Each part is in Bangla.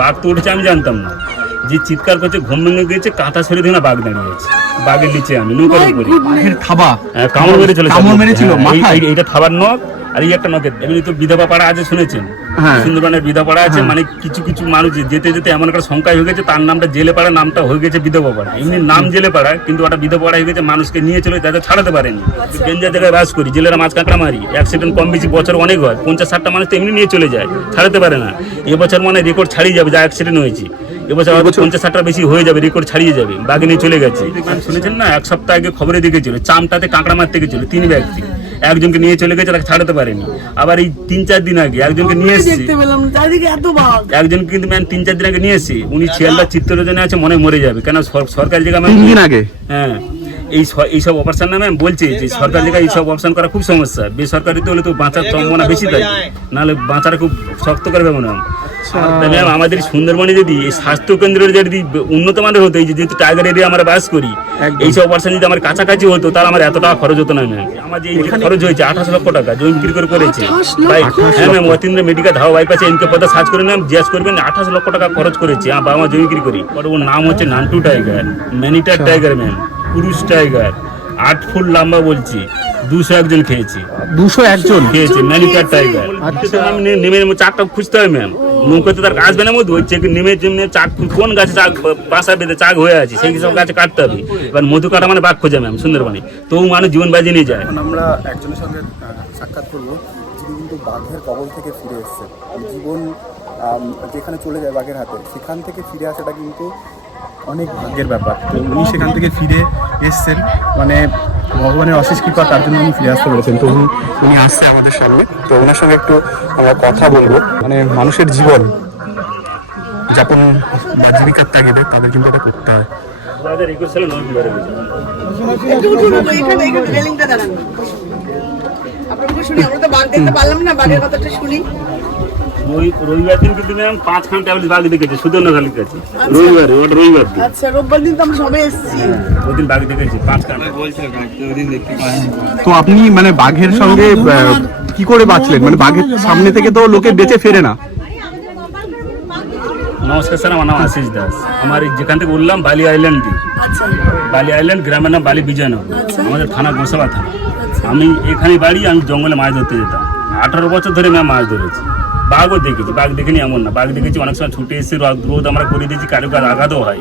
বাঘ তো উঠেছে আমি জানতাম না, যে চিৎকার করছে ঘুম ভেঙে গিয়েছে, কাঁথা সরে দিয়ে না বাঘ দাঁড়িয়ে আছে, বাঘের নিচে আমি নৌকার উপরে থাবা কামড় মেরে চলে কামড় মেরেছিল মাথায়। এইটা থাবার নখ আর এই একটা নখের। এমনি তো বিধবা পাড়া আছে শুনেছেন, সুন্দরবনের বিধবা পাড়া আছে, মানে কিছু কিছু মানুষ যেতে যেতে এমন একটা সংখ্যায় হয়ে গেছে, তার নামটা জেলে পাড়া, নামটা হয়ে গেছে বিধবা পাড়া। এমনি নাম জেলে পাড়া, কিন্তু ওটা বিধবা পাড়া হয়ে গেছে, মানুষকে নিয়ে চলে তাদের ছাড়াতে পারেনি। ডেঞ্জার জায়গায় বাস করি, জেলেরা মাছ কাঁকড়া মারি, অ্যাক্সিডেন্ট কম বেশি বছর অনেক হয়, 50-60টা মানুষ তো এমনি নিয়ে চলে যায়, ছাড়াতে পারে না। এবছর মানে রেকর্ড ছাড়িয়ে যাবে, যা অ্যাক্সিডেন্ট হয়েছে এবছর হয়তো 50-60টা বেশি হয়ে যাবে, রেকর্ড ছাড়িয়ে যাবে, বাঘে নিয়ে চলে গেছে। শুনেছেন না, এক সপ্তাহ আগে খবরে দেখেছিল চামটাতে কাঁকড়া মারতে গেছিল 3 ব্যক্তি, একজনকে নিয়ে চলে গেছে, তাকে ছাড়াতে পারেনি। আবার এই 3-4 দিন আগে একজনকে নিয়ে এসেছি, একজনকে কিন্তু 3-4 দিন আগে নিয়ে এসেছি, উনি শিয়ালদার চিত্তরঞ্জনে আছে, মনে মরে যাবে, কেন সরকারি জায়গা 3 দিন আগে। হ্যাঁ, এইসব অপারেশন না ম্যাম বলছে যে সরকার জায়গায় এইসব অপারেশন করা খুব সমস্যা, বেসরকারিতে হলে তো বাঁচার সম্ভাবনা বেশি থাকে, নাহলে বাঁচাটা খুব শক্ত করে ব্যাপার ম্যাম। ম্যাম আমাদের সুন্দরবনে যদি এই স্বাস্থ্য কেন্দ্রের যদি উন্নত মানের হতো, এই যেহেতু টাইগার এরিয়া আমরা বাস করি, এইসব অপারেশন যদি আমার কাছাকাছি হতো, তাহলে আমার এত টাকা খরচ হতো না ম্যাম। আমার যে খরচ হয়েছে 28 লক্ষ টাকা জমি বিক্রি করে করেছে। হ্যাঁ ম্যাম, অতীন্দ্র মেডিকেল ধাওয়া বাইপাসে এনকে পদে সার্চ করে ম্যাম, জিজ্ঞাসা করবেন 28 লক্ষ টাকা খরচ করেছে আমার বাবা, জমি বিক্রি করি। ওর নাম হচ্ছে নান্টু টাইগার, ম্যানিটার টাইগার ম্যাম, পুরুষ টাইগার, 8 ফুট লম্বা, বলছি 201 জন খেয়েছি, 201 জন খেয়েছে ম্যানিটার টাইগার। আমি নেমে চাকটা খুঁজতে হবে ম্যাম, নৌকাতে তার আসবে না মধু, হচ্ছে নেমে যেমনি চাক, কোন গাছে চাক বাসা বেঁধে চাক হয়ে আছে সেই সব গাছে কাটতে হবে। এবার মধু কাটা মানে বাঘ খোঁজা ম্যাম সুন্দরবনে, তবু মানুষ জীবন বাজিয়ে নিয়ে যায়। আমরা একজনের সঙ্গে সাক্ষাৎ করবো, যিনি কিন্তু বাঘের কবল থেকে ফিরে এসছে, জীবন যেখানে চলে যায় বাঘের হাতে, সেখান থেকে ফিরে আসাটা কিন্তু অনেক ভাগ্যের ব্যাপার। তো উনি সেখান থেকে ফিরে এসছেন, মানে ভগবানের অশেষ কৃপা, তার জন্য উনি ফিরে আসতে পেরেছেন। তো উনি আসছে আমাদের সামনে, তো ওনার সঙ্গে একটু আমরা কথা বলবো। মানে মানুষের জীবন যাপন বা জীবিকার তাগিদে তাদের কিন্তু এটা করতে হয়। 2021 সালে নভেম্বরে রবিবার দিন কিন্তু ম্যাম 5খান ট্যাবলেট বাঘ দেখেছি সুদর্ণখালির কাছে, রবিবারে, ওটা রবিবার দিন। আচ্ছা, রোববার দিন তো আমরা সবাই এসেছি, ওই দিন বাঘ দেখেছি 5খান। তো আপনি মানে বাঘের সঙ্গে কি করে বাঁচলেন? মানে বাঘের সামনে থেকে তো লোকে বেঁচে ফেরে না। নমস্কার স্যার, আমার নাম আশিস দাস, আমার যেখান থেকে উঠলাম বালি আইল্যান্ড দিয়ে, বালি আইল্যান্ড, গ্রামের নাম বালি বিজয়নগর, আমাদের থানা গোসাবা থানা। আমি এখানে বাড়ি, আমি জঙ্গলে মাছ ধরতে যেতাম, 18 বছর ধরে আমি মাছ ধরেছি। বাঘও দেখেছি, বাঘ দেখিনি এমন না, বাঘ দেখেছি অনেক সময় ছুটে এসে রোদ আমরা করে দিয়েছি, কারো কারো আঘাতও হয়।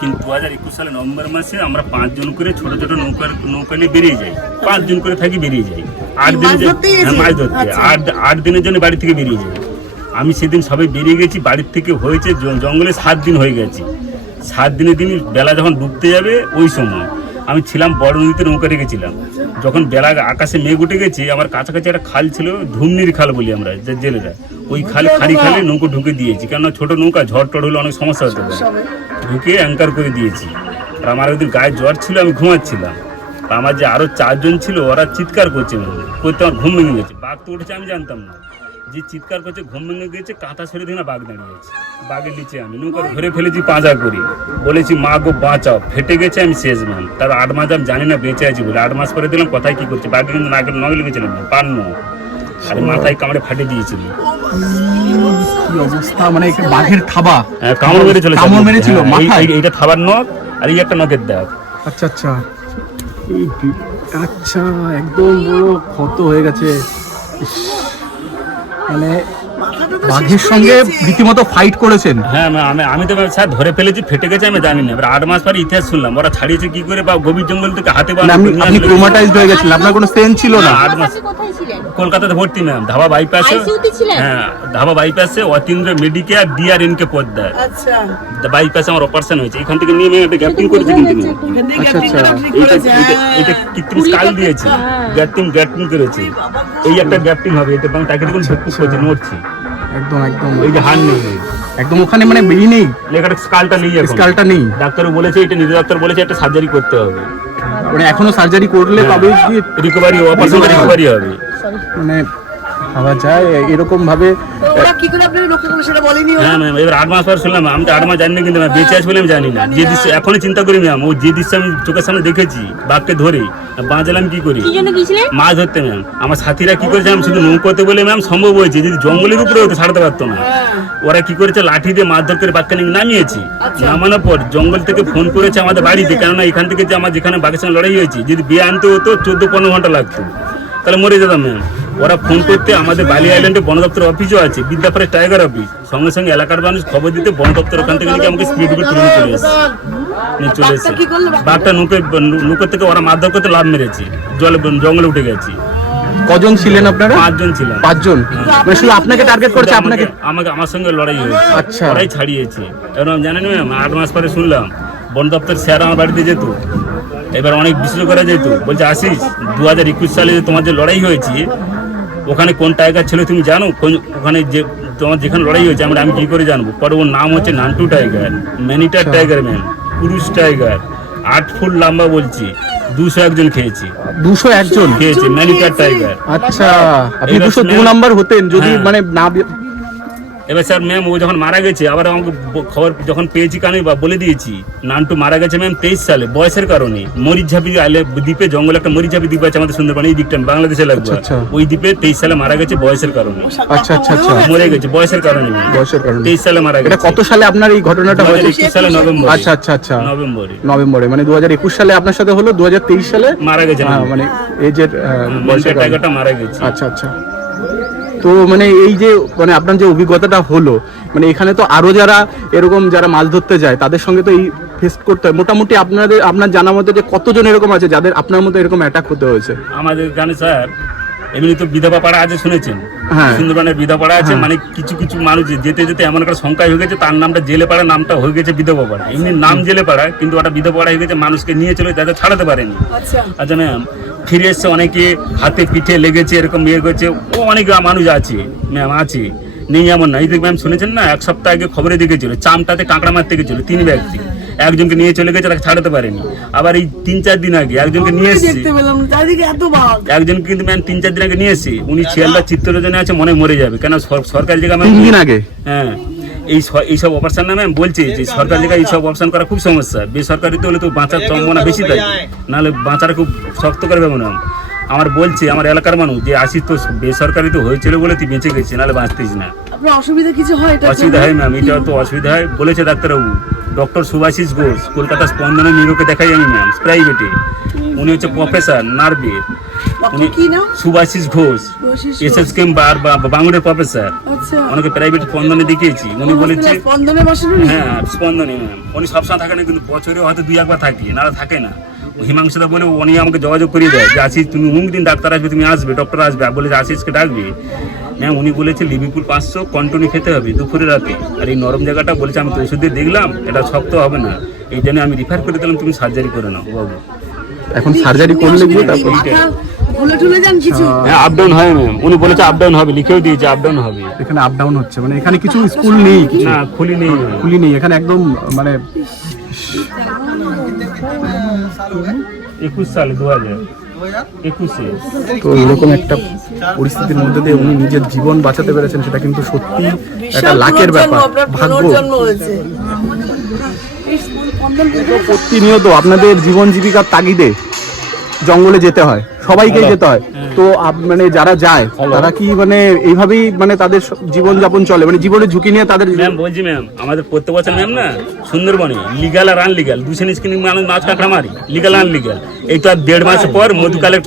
কিন্তু 2021 সালে নভেম্বর মাসে আমরা 5 জন করে ছোট ছোট নৌকা নিয়ে বেরিয়ে যাই, 5 জন করে থাকি, বেরিয়ে যাই 8 দিনের মাছ ধরতে, 8 দিনের জন্য বাড়ি থেকে বেরিয়ে যাই। আমি সেদিন সবাই বেরিয়ে গেছি, বাড়ির থেকে হয়েছে জঙ্গলে 7 দিন হয়ে গেছি। 7 দিনের দিন বেলা যখন ডুবতে যাবে ওই সময় আমি ছিলাম বড় নদীতে, নৌকা রেখেছিলাম। যখন বেলা আকাশে মেঘ উঠে গেছে, আমার কাছাকাছি একটা খাল ছিল, ধুমনির খাল বলি আমরা জেলেরা, ওই খালে খালি নৌকো ঢুকে দিয়েছি, কেননা ছোট নৌকা ঝড় টড় হলে অনেক সমস্যা হতে পারে, ঢুকে অ্যাঙ্কার করে দিয়েছি। আর আমার ওই দিন গায়ে জ্বর ছিল, আমি ঘুমাচ্ছিলাম, আমার যে আরো 4 জন ছিল ওরা চিৎকার করছে, আমার ঘুম ভেঙে গেছে। বাঘ তো উঠেছে আমি জানতাম না, যে চিৎকার করছে ঘুম ভেঙে গেছে, কাঁথা সরে দিয়ে না বাঘ দাঁড়িয়ে আছে, বাঘের নিচে আমি নৌকা ধরে ফেলেছি পাঁজা করি, বলেছি মা গো বাঁচাও, ফেটে গেছে, আমি শেষ ম্যাম। তার 8 মাস আমি জানি না বেঁচে আছি বলে, 8 মাস পরে দিলাম কোথায় কি করছে, বাঘে কিন্তু নগে লেগেছিলাম পান্ন, আর মাথায় কামড়ে ফাটে দিয়েছিল। কি অবস্থা, মানে বাঘের থাবা কামড় মেরেছিল মাথায়। এইটা থাবার নখ আর এই একটা নখের দাগ। আচ্ছা আচ্ছা, আচ্ছা, একদম বড় ক্ষত হয়ে গেছে। মানে বাঘের সঙ্গে রীতিমতো ফাইট করেছেন। হ্যাঁ, আমি তো স্যার ধরে ফেলেছি, ফেটে গেছে আমি জানি না। এবার 8 মাস পরে ইতিহাস শুনলাম, ওরা ছাড়িয়েছে কি করে, বা গভীর জঙ্গল থেকে হাতে আপনি ট্রমাটাইজড হয়ে গেছিলেন, আপনার কোনো সেন্স ছিল না। 8 মাস কলকাতাতে ভর্তি ম্যাম, ধাবা বাইপাসে। হ্যাঁ, ধাবা বাইপাসে অতীন্দ্র মেডিকেয়ার DRNK পদ্মার বাইপাসে আমার অপারেশন হয়েছে। এখান থেকে নিয়ে একটা গ্যাপটিং করেছি, কিন্তু এটা কৃত্রিম স্কাল দিয়েছি, গ্যাপটিং করেছি, এই একটা গ্যাপটিং হবে, এটা তাকে দেখুন ভুকভুক করছে, নড়ছি একদম একদম, এই যে হাড় নেই একদম ওখানে, মানে বেরিয়ে নেই, লেখাটা স্কালটা নেই। ডাক্তার বলেছে, এটা নিজ ডাক্তার বলেছে একটা সার্জারি করতে হবে, মানে এখনো সার্জারি করলে তবে কি রিকভারি হবে। মানে ভাবা যায় এরকম ভাবে। তো ওরা কি করে আপনাকে রক্ষা করবে সেটা বলেনি ওরা? হ্যাঁ ম্যাম, এবার 8 মাস পর শুনলাম, আমি তো 8 মাস জানি না, কিন্তু ম্যাম বেঁচে আছে বলে আমি জানি না। যে দৃশ্য এখনই চিন্তা করি ম্যাম, ও যে দৃশ্য আমি চোখের সামনে দেখেছি, বাঘকে ধরে বাঁচালাম কি করি, কি জন্য গিয়েছিলেন? মাছ ধরতে ম্যাম। আমার সাথীরা কি করেছে, আমি শুধু নৌকোতে বলে ম্যাম সম্ভব হয়েছে, যদি জঙ্গলের উপরে হতো ছাড়তে পারতো না। ওরা কি করেছে, লাঠি দিয়ে মাছ ধর করে বাঘকে নামিয়েছে। নামানোর পর জঙ্গল থেকে ফোন করেছে আমাদের বাড়িতে, কেননা এখান থেকে যে আমার যেখানে বাঘের সঙ্গে লড়াই হয়েছে, যদি বিয়ে আনতে হতো 14-15 ঘন্টা লাগতো, তাহলে মরে যেতাম ম্যাম। ওরা ফোন করতে, আমাদের বালি আইল্যান্ডে বন দপ্তর অফিসও আছে, বিদ্যাপুরে টাইগার অফিস, সঙ্গে সঙ্গে এলাকার মানুষ খবর দিতে বন দপ্তর ওখান থেকে নাকি আমাকে স্পিড বোটে তুলে চলে এসেছে, নিয়ে চলে এসেছে। কি করলো? বাঘটা নৌকো থেকে ওরা মারধর করতে লাভ মেরেছে, জঙ্গলে উঠে গেছি। কজন ছিলেন আপনারা? 5 জন ছিলাম। 5 জন, মানে শুধু আপনাকে টার্গেট করেছে? আপনাকে আমার সঙ্গে লড়াই হয়েছে, আচ্ছা। ওরাই ছাড়িয়েছে। এবার জানেন ম্যাম, 8 মাস পরে শুনলাম বন দপ্তর স্যার আমার বাড়িতে যেত, এবার অনেক বিশেষজ্ঞরা যেত, বলছে আসিস 2021 সালে যে তোমার যে লড়াই হয়েছে, ওখানে কোন টাইগার ছিল তুমি জানো? ওখানে যে তোমার যেখানে লড়াই হয়েছে আমি কি করে জানবো? পরে ওর নাম হচ্ছে নান্টু টাইগার, ম্যানিটার টাইগার ম্যাম, পুরুষ টাইগার, 8 ফুট লম্বা, বলছি 201 জন খেয়েছি। 201 জন খেয়েছে ম্যানিটার টাইগার। আচ্ছা, আপনি এবার 202 ম্যাম- নাম্বার হতেন যদি হ্যাঁ। মানে না। এবার স্যার ম্যাম, ও যখন মারা গেছে, আবার আমাকে খবর যখন পেয়েছি কানে বা বলে দিয়েছি, নান্টু মারা গেছে ম্যাম 23 সালে বয়সের কারণে। মরিচঝাপি দ্বীপে, জঙ্গলে একটা মরিচঝাপি দ্বীপ আছে আমাদের সুন্দরবন এই দিকটা, বাংলাদেশে লাগবে। আচ্ছা। ওই দ্বীপে 23 সালে মারা গেছে বয়সের কারণে, আচ্ছা আচ্ছা আচ্ছা, মরে গেছে বয়সের কারণে ম্যাম। বয়সের কারণে। 23 সালে মারা এটা গেছে। কত সালে আপনার এই ঘটনাটা হয়েছে? 2021 সালে নভেম্বর। আচ্ছা আচ্ছা আচ্ছা, নভেম্বরে নভেম্বরে, মানে 2021 সালে আপনার সাথে হলো, 2023 সালে মারা গেছে হ্যাঁ, মানে এজের বয়সের কারণে। টাইগারটা মারা গেছে। আচ্ছা আচ্ছা। তো মানে এই যে মানে আপনার যে অভিজ্ঞতাটা হলো, মানে এখানে তো আরো যারা এরকম যারা মাছ ধরতে যায় তাদের সঙ্গে তো এই ফেস করতে হয়। মোটামুটি আপনার জানা মতে যে কতজন এরকম আছে যাদের আপনার মতো এরকম অ্যাটাক হতে হয়েছে? আমাদের গানে স্যার এমনি তো বিধবা পাড়া আছে, শুনেছেন? হ্যাঁ। সুন্দরবনের বিধবা পাড়া আছে, মানে কিছু কিছু মানুষ যেতে যেতে এমন একটা সংখ্যা হয়ে গেছে, তার নামটা জেলে পাড়া, নামটা হয়ে গেছে বিধবা পাড়া। এমনি নাম জেলে পাড়া, কিন্তু ওটা বিধবা পাড়া হয়ে গেছে, মানুষকে নিয়ে চলে যাতে ছাড়াতে পারেনি। আচ্ছা। আচ্ছা ম্যাম, ফিরে এসছে অনেকে, হাতে পিঠে লেগেছে, এরকম ইয়ে করছে, ও অনেক মানুষ আছে ম্যাম, আছে, নেই এমন না। এই যে ম্যাম শুনেছেন না, 1 সপ্তাহ আগে খবরে দেখেছিল চামটাতে কাঁকড়া মারতে গেছিল 3 ব্যক্তি, একজনকে নিয়ে চলে গেছে, তাকে ছাড়াতে পারেনি। আবার এই 3-4 দিন আগে একজনকে নিয়ে এসেছি, দেখতে পেলাম চারিদিকে এত বাঘ। একজনকে কিন্তু ম্যাম 3-4 দিন আগে নিয়ে এসেছি, উনি শিয়ালদা চিত্তরঞ্জনে আছে, মনে হয় মরে যাবে, কেন সরকারি জায়গা 3 দিন আগে। হ্যাঁ, এইসব অপারেশন না ম্যাম, বলছে যে সরকারি জায়গায় এইসব অপারেশন করা খুব সমস্যা, বেসরকারিতে হলে তো বাঁচার সম্ভাবনা বেশি থাকে, নাহলে বাঁচাটা খুব শক্ত করে ব্যাপার ম্যাম। আমার বলছে আমার এলাকার মানুষ যে আসিস তো বেসরকারিতে হয়েছিল বলে তুই বেঁচে গেছিস, নাহলে বাঁচতিস না। আপনার অসুবিধা কিছু হয়? এটা অসুবিধা হয় ম্যাম, এটা তো অসুবিধা হয় বলেছে ডাক্তারবাবু। ডক্টর সুভাষিস ঘোষ, কলকাতা স্পন্দনে নিরোকে দেখাই আমি ম্যাম, প্রাইভেটে। উনি হচ্ছে প্রফেসর নার্ভের, উনি কি নাম? সুভাষিস ঘোষ, সুভাষিস ঘোষ। এসএসকেএম বাঙুরের প্রফেসর। আচ্ছা। ওনাকে প্রাইভেট স্পন্দনে দেখিয়েছি, উনি বলেছে স্পন্দনে বসেন উনি? হ্যাঁ স্পন্দনে ম্যাম। উনি সবসময় থাকে না, কিন্তু বছরে হয়তো 2-1 বার থাকি, নাহলে থাকে না। হিমাংশুদা বলে উনি আমাকে যোগাযোগ করিয়ে দেয় যে আসিস তুমি অমুক দিন ডাক্তার আসবে, তুমি আসবে, ডক্টর আসবে, বলে যে আশিসকে ডাকবে ম্যাম। উনি বলেছে লিবিপুল 500 কন্টিনিউ খেতে হবে দুপুরে রাতে, আর এই নরম জায়গাটা বলেছে আমি তো ওষুধ দিয়ে দেখলাম এটা শক্ত হবে না, এই জন্য আমি রিফার করে দিলাম তুমি সার্জারি করে নাও বাবু। এখন সার্জারি করলে গিয়ে তারপর মাথা ভুলে টুলে যান কিছু? হ্যাঁ আপ ডাউন হয় ম্যাম, উনি বলেছে আপ ডাউন হবে, লিখেও দিয়েছে আপ ডাউন হবে। এখানে আপ ডাউন হচ্ছে, মানে এখানে কিছু স্কুল নেই, কিছু না খুলি নেই ম্যাম। খুলি নেই এখানে একদম, মানে 21 সালে 2021-এ তো এরকম একটা পরিস্থিতির মধ্যে দিয়ে উনি নিজের জীবন বাঁচাতে পেরেছেন, সেটা কিন্তু সত্যি একটা লাকের ব্যাপার, ভাগ্য। জন্ম হয়েছে। প্রতিনিয়ত আপনাদের জীবন জীবিকার তাগিদে জঙ্গলে যেতে হয়, সবাইকেই যেতে হয়। তো মানে যারা যায় তারা কি মানে এইভাবেই মানে তাদের জীবন যাপন চলে, মানে জীবনের ঝুঁকি নিয়ে তাদের ম্যাম বলছি ম্যাম, আমাদের প্রত্যেক বছর ম্যাম না সুন্দরবনে লিগাল আর আনলিগাল 2 জিনিস কিনে মানুষ মাছ কাঁকড়া মারি, লিগাল আনলিগাল। এই তো আর 1.5 মাস পর মধু কালেক্ট,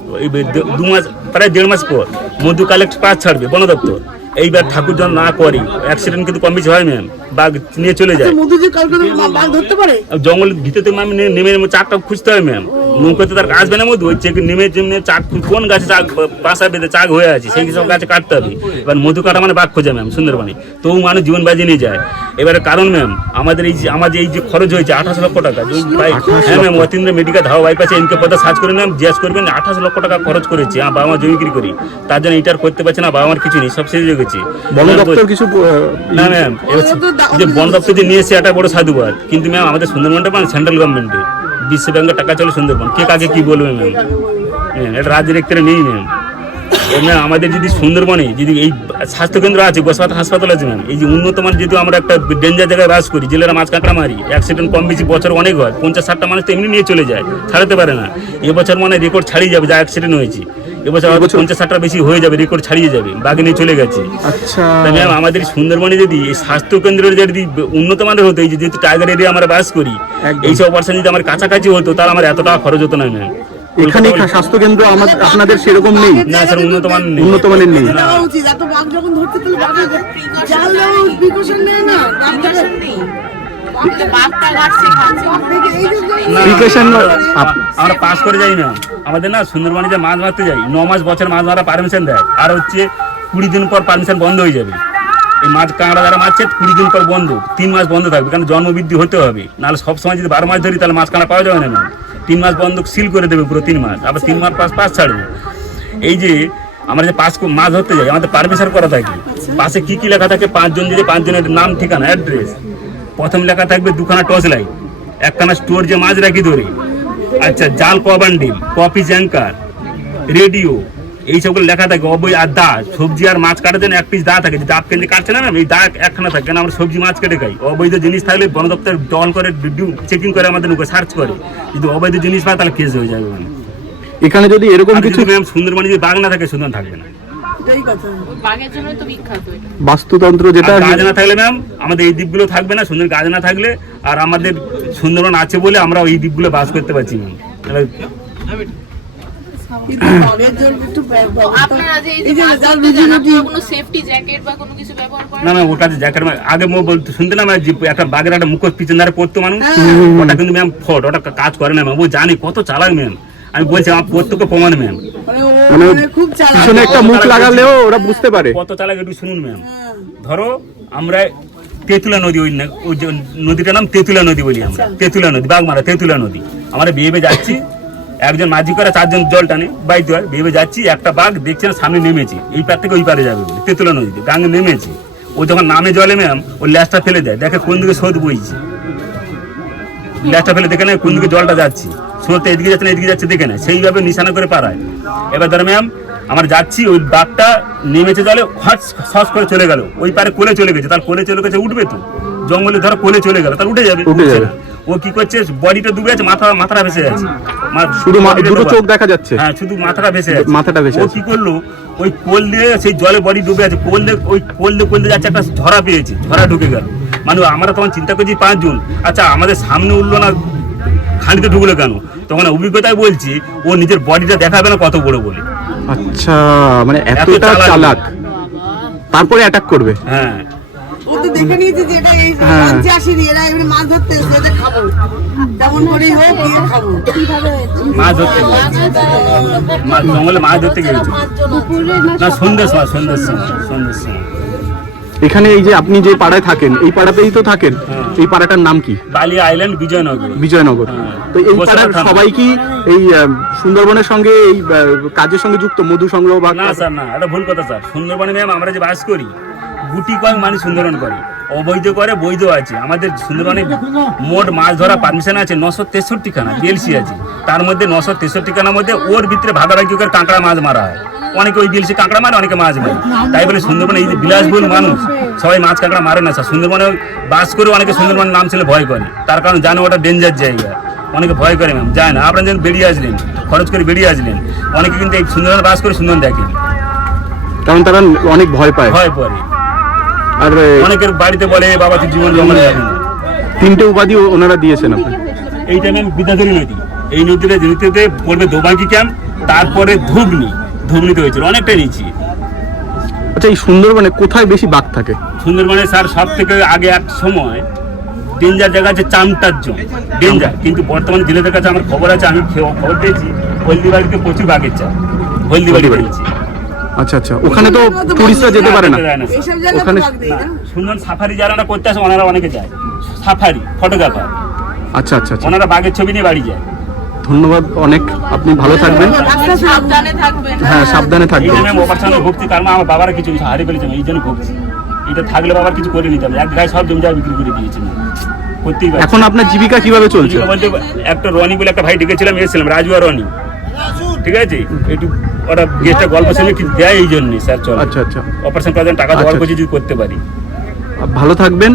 2 মাস প্রায় 1.5 মাস পর মধু কালেক্ট পাস ছাড়বে বন দপ্তর। এইবার ঠাকুর জন না করি অ্যাক্সিডেন্ট কিন্তু কম বেশি হয় ম্যাম, বাঘ নিয়ে চলে যায়। মধু যে কালকে বাঘ ধরতে পারে? জঙ্গলের ভিতরে ম্যাম নেমে চাকটা খুঁজতে হয় ম্যাম, নৌকাতে তার আসবে না মধু, ওই চেক নেমে যেমনি চাক কোন গাছে চাক বাসা বেঁধে চাক হয়ে আছে সেই সব গাছে কাটতে হবে। এবার মধু কাটা মানে বাঘ খোঁজা ম্যাম সুন্দরবনে, তবু মানুষ জীবন বাজিয়ে নিয়ে যায়। এবারে কারণ ম্যাম আমাদের এই যে খরচ হয়েছে 28 লক্ষ টাকা, প্রায় হ্যাঁ ম্যাম অতীন্দ্র মেডিকেল ধাওয়া বাইপাসে এনকে পদা সার্চ করে ম্যাম জিজ্ঞাসা করবেন 28 লক্ষ টাকা খরচ করেছে আমার বাবা মা জমি বিক্রি করি, তার জন্য এটার করতে পারছে না, বাবা মার কিছু নেই, সব শেষ হয়ে গেছে। বন দপ্তর কিছু না ম্যাম, যে বন দপ্তর যে নিয়ে এসে একটা বড় সাধুবাদ, কিন্তু ম্যাম আমাদের সুন্দরবনটা মানে সেন্ট্রাল গভর্নমেন্টের, বিশ্ব ব্যাংকের টাকা চলে সুন্দরবন, কে কাকে কি বলবে ম্যাম, এটা রাজ্যের একটারে নেই ম্যাম। ম্যাম আমাদের যদি সুন্দরবনে যদি এই স্বাস্থ্যকেন্দ্র আছে, গোসাবাত হাসপাতাল আছে ম্যাম, এই যে উন্নত মান যেহেতু আমরা একটা ডেঞ্জার জায়গায় বাস করি, জেলেরা মাছ কাঁকড়া মারি, অ্যাক্সিডেন্ট কম বেশি বছর অনেক হয়, 50-60টা মানুষ তো এমনি নিয়ে চলে যায়, ছাড়াতে পারে না। এবছর মানে রেকর্ড ছাড়িয়ে যাবে যা অ্যাক্সিডেন্ট হয়েছে, এবছর 50-60টা বেশি হয়ে যাবে, রেকর্ড ছাড়িয়ে যাবে, বাঘে নিয়ে চলে গেছে। আচ্ছা, তাই ম্যাম আমাদের সুন্দরবনে যদি এই স্বাস্থ্যকেন্দ্রের যদি উন্নত মানের হতো, এই যে যেহেতু টাইগার এরিয়া আমরা বাস করি, একদম। এইসব অপারেশন যদি আমার কাছাকাছি হতো তাহলে আমার এত টাকা খরচ হতো না ম্যাম। এখানে স্বাস্থ্য কেন্দ্র আপনাদের সেরকম নেই, না স্যার, উন্নত মান নেই। উন্নত মানের নেই। দেওয়া উচিত, এত বাঘ যখন ধরতে তাহলে বাঘের জাল দেওয়া প্রিকশন নেয় না, প্রিকশন নেই, বাঘটা ঘাটছে খাচ্ছে, Precaution আমরা পাস করে যাই না, আমাদের না সুন্দরবনে যে মাছ মারতে যাই 9 মাস বছর মাছ মারা পারমিশন দেয়, আর হচ্ছে 20 দিন পর পারমিশন বন্ধ হয়ে যাবে। এই মাছ কাঁকড়া যারা মারছে 20 দিন পর বন্ধ, 3 মাস বন্ধ থাকবে, কারণ জন্মবৃদ্ধি হতে হবে, নাহলে সবসময় যদি 12 মাস ধরি তাহলে মাছ কাঁকড়া পাওয়া যাবে না ম্যাম। 3 মাস বন্ধ সিল করে দেবে পুরো 3 মাস, আবার 3 মাস পাস ছাড়বে। এই যে আমরা যে পাস মাছ ধরতে যাই আমাদের পারমিশন করা থাকে, পাশে কি কি লেখা থাকে, 5 জন যদি 5 জনের নাম ঠিকানা অ্যাড্রেস, প্রথম লেখা থাকবে 2খানা টর্চ লাইট, 1খানা স্টোর যে মাছ রাখি ধরে, আচ্ছা জাল কবান্ডিল, কপি জ্যাঙ্কার, রেডিও, এই সবগুলো লেখা থাকে। অবৈ আর দা, সবজি আর মাছ কাটার জন্য 1 পিস দা থাকে, যে ডাব কেন্দ্রে কাটছে না ম্যাম, এই দা 1খানা থাকে, কারণ আমরা সবজি মাছ কেটে খাই। অবৈধ জিনিস থাকলে বন দপ্তর দল করে চেকিং করে আমাদের নৌকা সার্চ করে, যদি অবৈধ জিনিস পায় তাহলে কেস হয়ে যাবে ম্যাম। এখানে যদি এরকম কিছু ম্যাম সুন্দরবনে যদি বাঘ না থাকে সুন্দর থাকবে না, এটাই কথা। বাঘের জন্য তো বিখ্যাত এটা। বাস্তুতন্ত্র যেটা আর গাছ না থাকলে ম্যাম আমাদের এই দ্বীপগুলো থাকবে না, সুন্দর গাছ না থাকলে। আর আমাদের সুন্দরবন আছে বলে আমরা এই দ্বীপগুলো বাস করতে পারছি ম্যাম। কিন্তু বাঘের জন্য একটু আপনারা যে এই যে এই যে মাছ যার ধরতে যান, রুজি আপনারা কোনো সেফটি জ্যাকেট বা কোনো কিছু ব্যবহার করেন? না ম্যাম ওর কাছে জ্যাকেট আগে বলতে শুনতে না ম্যাম, যে একটা বাঘের একটা মুখোশ পিছন ধারে পড়তো মানুষ, ওটা কিন্তু ম্যাম ফট, ওটা কাজ করে না ম্যাম। ও জানি কত চালাক ম্যাম, আমি বলছি আমার প্রত্যক্ষ প্রমাণ ম্যাম, মানে ও মানে খুব চালাক। পিছনে একটা মুখ লাগালেও ওরা বুঝতে পারে। কত চালাক একটু শুনুন ম্যাম। ধরো আমরা তেঁতুলা নদী, ওই যে নদীটার নাম তেঁতুলা নদী বলি আমরা, তেঁতুলা নদী, বাগমারা তেঁতুলা নদী। আমরা বিয়ে যাচ্ছি, একজন মাঝি করে 4 জন জল টানে বাইতে হয়, বিয়ে যাচ্ছি, একটা বাঘ দেখছে না সামনে নেমেছে, এই পার থেকে ওই পারে যাবে বলে তেঁতুলা নদীতে গাঙে নেমেছে। ও যখন নামে জলে ম্যাম ও ল্যাসটা ফেলে দেয়, দেখে কোন দিকে স্রোত বইছে, ল্যাসটা ফেলে দেখে নেয় কোন দিকে জলটা যাচ্ছে, স্রোতটা এদিকে যাচ্ছে না এদিকে যাচ্ছে দেখে নেয়, সেইভাবে নিশানা করে পারায়। এবার ধরো ম্যাম আমরা যাচ্ছি, ওই বাঘটা নেমেছে জলে, হস করে চলে গেল, ওই পারে কোলে চলে গেছে, তার কোলে চলে গেছে উঠবে তো, জঙ্গলে ধরো কোলে চলে গেল তার উঠে যাবে, উঠছে না। ও কি করছে, বডিটা ডুবে আছে, মাথাটা ভেসে যাচ্ছে, শুধু দুটো চোখ দেখা যাচ্ছে, হ্যাঁ শুধু মাথাটা ভেসে যাচ্ছে, মাথাটা ভেসে ও যাচ্ছে। কি করলো, ওই কোল দিয়ে সেই জলে বডি ডুবে আছে, কোল দিয়ে যাচ্ছে, একটা ঝরা পেয়েছে, ঝরা ঢুকে গেল। মানে আমরা তখন চিন্তা করছি 5 জন, আচ্ছা আমাদের সামনে উঠলো না, খালিতে ঢুকলো কেন? তখন অভিজ্ঞতায় বলছি ও নিজের বডিটা দেখাবে না কত বড় বলে। আচ্ছা, মানে এতটা চালাক, তারপরে অ্যাটাক করবে। হ্যাঁ ও তো দেখে নিয়েছে যে এটা এই হ্যাঁ। রাজ্যে আসেনি, এরা এমনি মাছ ধরতে এসে এদের খাবো, যেমন করেই হোক গিয়ে খাবো। মাছ ধরতে গেছে, জঙ্গলে মাছ ধরতে গেছে না, সন্ধ্যের সময়। এখানে এই যে আপনি যে পাড়ায় থাকেন, এই পাড়াতেই তো থাকেন, এই পাড়াটার নাম কি? বালি আইল্যান্ড, বিজয়নগর। বিজয়নগর। হ্যাঁ। তো এই গোসাবা পাড়ার থানা। সবাই কি এই সুন্দরবনের সঙ্গে এই কাজের সঙ্গে যুক্ত, মধু সংগ্রহ বা? না স্যার, না, এটা ভুল কথা স্যার। সুন্দরবনে ম্যাম আমরা যে বাস করি, গুটি কয়েক মানুষ সুন্দরবন করে, অবৈধ করে, বৈধ আছে। আমাদের সুন্দরবনে মোট মাছ ধরা পারমিশন আছে 963খানা, বিএলসি আছে, তার মধ্যে 963খানার মধ্যে ওর ভিতরে ভাগাভাগি করে কাঁকড়া মাছ মারা হয়। অনেকে ওই বিএলসি কাঁকড়া মারে, অনেকে মাছ মারে। তাই বলে সুন্দরবনে এই যে বিলাসবহুল মানুষ সবাই মাছ কাঁকড়া মারে না স্যার। সুন্দরবনে বাস করে অনেকে সুন্দরবনের নাম ছিল ভয় করে, তার কারণ জানে ওটা ডেঞ্জার জায়গা, অনেকে ভয় করে ম্যাম, যায় না। আপনারা যেন বেরিয়ে আসলেন, খরচ করে বেরিয়ে আসলেন, অনেকে কিন্তু এই সুন্দরবনে বাস করে সুন্দরবন দেখেন, কারণ তারা অনেক ভয় পায়। ভয় পড়ে। আর অনেকের বাড়িতে বলে বাবা তুই জীবন জঙ্গলে যাবি না। 3টে উপাধি ওনারা দিয়েছেন আপনাকে। এইটা ম্যাম বিদ্যাধরী নদী, এই নদীতে পড়বে দোবাঙ্কি ক্যাম্প, তারপরে ধুবনিতে হয়েছিল, অনেকটা নিচে। আচ্ছা, এই সুন্দরবনে কোথায় বেশি বাঘ থাকে? সুন্দরবনে স্যার সব থেকে আগে এক সময় ডেঞ্জার জায়গা আছে চামটার জন্য, ডেঞ্জার, কিন্তু বর্তমানে জেলেদের কাছে আমার খবর আছে, আমি খবর পেয়েছি হলদিবাড়িতে প্রচুর বাঘের চাপ, হলদিবাড়ি বলছি। আচ্ছা আচ্ছা, ওখানে তো টুরিস্টরা যেতে পারে না। এইসব জায়গায় ওখানে- বাঘ নেই না? সুন্দর সাফারি যারা করতে আসে ওনারা অনেকে যায়, সাফারি ফটোগ্রাফার, আচ্ছা আচ্ছা আচ্ছা, ওনারা বাঘের ছবি নিয়ে বাড়ি যায়। ধন্যবাদ অনেক, আপনি ভালো থাকবেন। সাবধানে থাকবেন। হ্যাঁ, সাবধানে এই থাকবেন। জন্য আমি অপারেশনে ভুগছি, কারণ আমার বাবারা কিছু হারিয়ে ফেলেছে, এই জন্য ভুগছি। এটা থাকলে বাবার কিছু করে নিতাম, এক গায়ে সব জমি জায়গা বিক্রি করে দিয়েছি, করতেই পারছি। এখন আপনার জীবিকা কিভাবে চলছে? বলতে একটা রনি বলে একটা ভাই ডেকেছিলাম, এসেছিলাম রাজুয়া রনি, ঠিক আছে, একটু ওরা গেস্টটা গল্প শুনে কি দেয় এই জন্যই স্যার চল আচ্ছা আচ্ছা অপারেশন করার জন্য টাকা জোগাড় আচ্ছা, করছি যদি করতে পারি। ভালো থাকবেন।